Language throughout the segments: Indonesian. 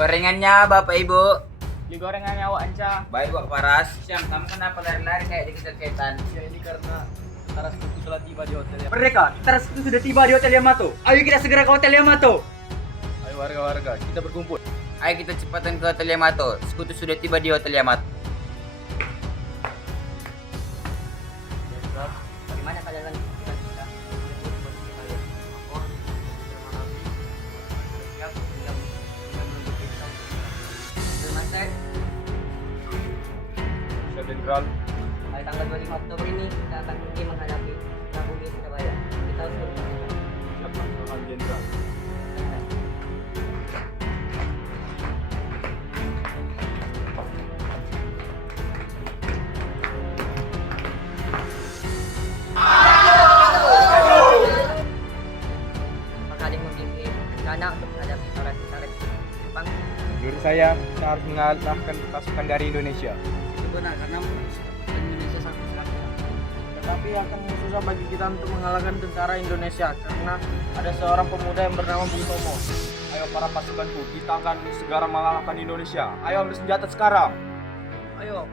Gorengannya Bapak Ibu. Di gorengannya awak Anca. Baik Pak Paras. Siang, kamu kenapa lari-lari kayak dikejar setan? Ya ini karena tentara sekutu telah tiba di hotel ya. Mereka, tentara sekutu sudah tiba di Hotel Yamato. Ayo kita segera ke Hotel Yamato. Ayo warga-warga, kita berkumpul. Ayo kita cepatan ke Hotel Yamato. Sekutu sudah tiba di Hotel Yamato. Bagaimana keadaan kita? Siap Jenderal. Pada tanggal 25 Oktober ini kita akan pergi menghadapi Bumi Surabaya. Kita harus Siap Laksanakan Jenderal. apakah ada yang memiliki rencana untuk menghadapi para tentara Jepang? Menurut saya, kita harus mengalahkan pasukan dari Indonesia. Itu benar karena Indonesia sangat besar. Tetapi akan susah bagi kita untuk mengalahkan tentara Indonesia karena ada seorang pemuda yang bernama Bung Tomo. Ayo para pasukanku, kita akan segera mengalahkan Indonesia. Ayo ambil senjata sekarang. Ayo.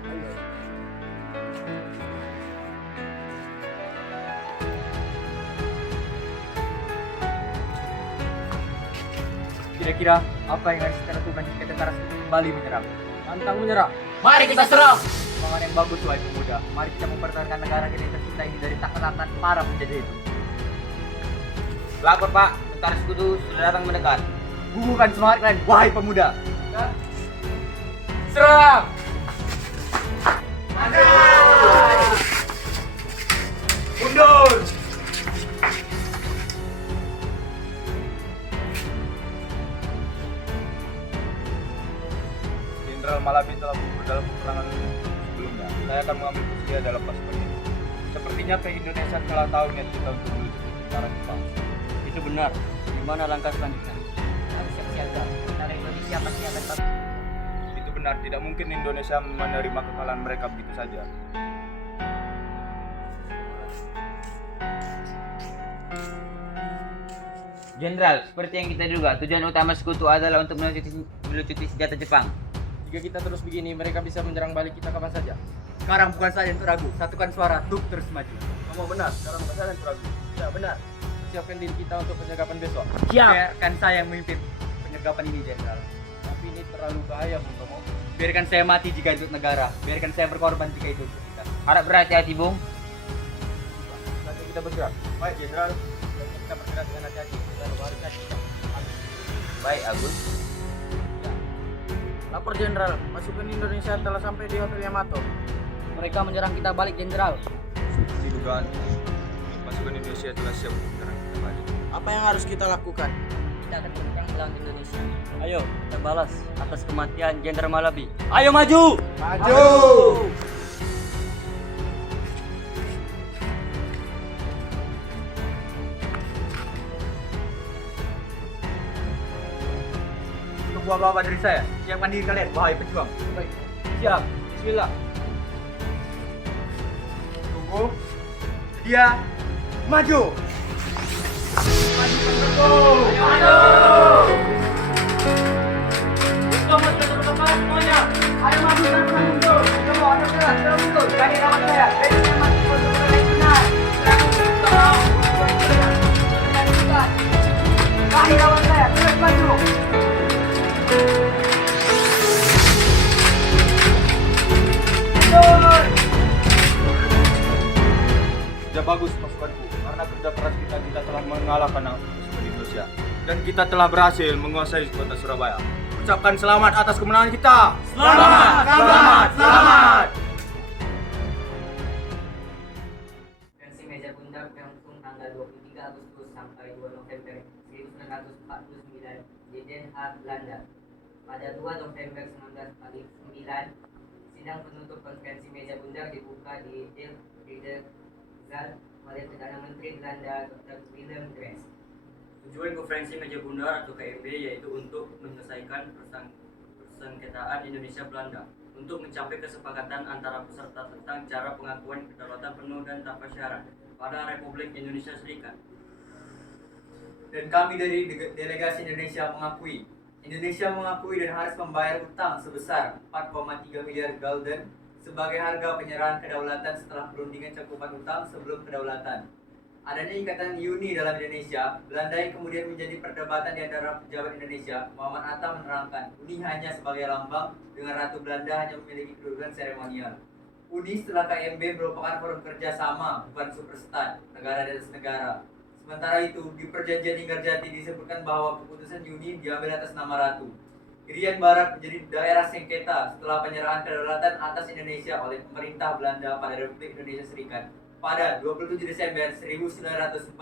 Kira-kira apa yang harus kita lakukan jika tentara sekutu kembali menyerang? Pantang menyerah. Mari kita serang! Semangat yang bagus wahai pemuda. Mari kita mempertahankan negara kita yang tercinta ini dari tangan-tangan para penjajah itu. Lapor Pak, tentara sekutu sudah datang mendekat. Gugurkan semangat kalian, wahai pemuda. Serang! Mundur! Jenderal Malabi telah gugur dalam peperangan sebelumnya. Saya akan mengambil posisi dalam pasukan ini. Sepertinya ke Indonesia telah tahu niat kita untuk menuju ke tentara Jepang. Itu benar. Gimana langkah selanjutnya? Harus siap-siaga. Tentara Indonesia pasti akan takut. Itu benar, tidak mungkin Indonesia menerima kekalahan mereka begitu saja. Jenderal, seperti yang kita duga, tujuan utama sekutu adalah untuk melucuti senjata Jepang. Jika kita terus begini, mereka bisa menyerang balik kita kapan saja. Sekarang bukan saja untuk ragu, satukan suara, tuk terus maju. Kamu benar, sekarang bukan saya yang ragu. Ya benar. Siapkan diri kita untuk penyergapan besok. Biarkan saya yang memimpin penyergapan ini, Jenderal. Tapi ini terlalu bahaya, Bung Tomo. Biarkan saya mati jika itu untuk negara. Biarkan saya berkorban jika itu untuk kita. Harap berhati-hati, Bung. Saatnya kita bergerak. Baik, Jenderal. Kita bergerak dengan hati-hati. Dan warga kita. Baik, Agus. Lapor Jenderal, pasukan Indonesia telah sampai di Hotel Yamato. Mereka menyerang kita balik, Jenderal. Seperti dugaan, pasukan Indonesia telah siap untuk menyerang kita balik. Apa yang harus kita lakukan? Kita akan berperang melawan Indonesia. Ayo, kita balas atas kematian Jenderal Malabi. Ayo maju! Maju! Untuk bawa-bawa dari saya, siapkan diri kalian, wahai pejuang. Baik. Siap, bismillah. Tunggu. Sedia. Maju! Sudah bagus pasukanku, karena kerja keras kita telah mengalahkan pasukan Indonesia. Dan kita telah berhasil menguasai kota Surabaya. Ucapkan selamat atas kemenangan kita. Selamat! Selamat! Selamat! Konferensi Meja Bundar berlangsung tanggal 23 Agustus sampai 2 November 1949 di Den Haag, Belanda. Pada 2 November 1949, sidang penutup konferensi Meja Bundar dibuka di Zaal oleh Perdana Menteri Belanda Dr. Willem Drees. Tujuan konferensi Meja Bundar atau KMB yaitu untuk menyelesaikan persengketaan Indonesia Belanda untuk mencapai kesepakatan antara peserta tentang cara pengakuan kedaulatan penuh dan tanpa syarat pada Republik Indonesia Serikat. Dan kami dari delegasi Indonesia mengakui Indonesia mengakui dan harus membayar utang sebesar 4,3 miliar gulden sebagai harga penyerahan kedaulatan setelah perundingan cakupan utang sebelum kedaulatan. Adanya ikatan Uni dalam Indonesia, Belanda yang kemudian menjadi perdebatan di antara pejabat Indonesia, Muhammad Atta menerangkan, Uni hanya sebagai lambang, dengan Ratu Belanda hanya memiliki kedudukan seremonial. Uni setelah KMB merupakan forum kerjasama, bukan superstat, negara di atas negara. Sementara itu, di perjanjian Linggarjati disebutkan bahwa keputusan Uni diambil atas nama Ratu. Irian Barat menjadi daerah sengketa setelah penyerahan kedaulatan atas Indonesia oleh pemerintah Belanda pada Republik Indonesia Serikat pada 27 Desember 1949.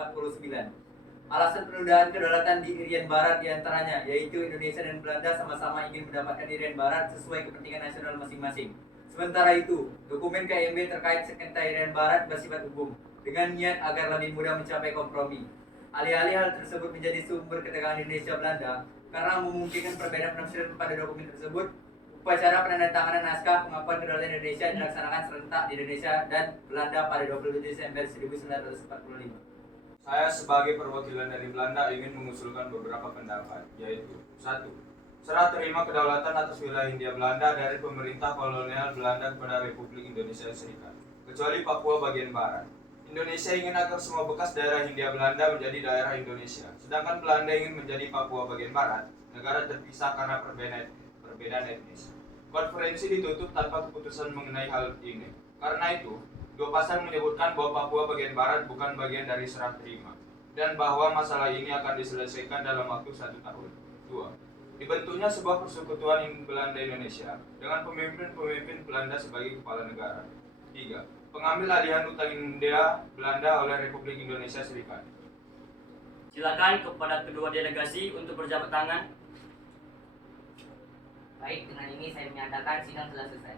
Alasan penundaan kedaulatan di Irian Barat diantaranya yaitu Indonesia dan Belanda sama-sama ingin mendapatkan Irian Barat sesuai kepentingan nasional masing-masing. Sementara itu, dokumen KMB terkait sengketa Irian Barat bersifat umum dengan niat agar lebih mudah mencapai kompromi. Alih-alih hal tersebut menjadi sumber ketegangan Indonesia-Belanda karena memungkinkan perbedaan penafsiran pada dokumen tersebut, upacara penandatanganan naskah pengakuan kedaulatan Indonesia dilaksanakan serentak di Indonesia dan Belanda pada 27 Desember 1945. Saya sebagai perwakilan dari Belanda ingin mengusulkan beberapa pendapat, yaitu 1. Serah terima kedaulatan atas wilayah Hindia Belanda dari pemerintah kolonial Belanda kepada Republik Indonesia Serikat, kecuali Papua bagian barat. Indonesia ingin agar semua bekas daerah Hindia Belanda menjadi daerah Indonesia, sedangkan Belanda ingin menjadi Papua bagian barat, negara terpisah karena perbedaan etnis. Konferensi ditutup tanpa keputusan mengenai hal ini. Karena itu, dua pasal menyebutkan bahwa Papua bagian barat bukan bagian dari serah terima, dan bahwa masalah ini akan diselesaikan dalam waktu 1 tahun. 2. Dibentuknya sebuah persekutuan Belanda Indonesia dengan pemimpin-pemimpin Belanda sebagai kepala negara. 3. Pengambil alihan utang Hindia Belanda oleh Republik Indonesia Serikat. Silakan kepada kedua delegasi untuk berjabat tangan. Baik, dengan ini saya menyatakan sidang telah selesai.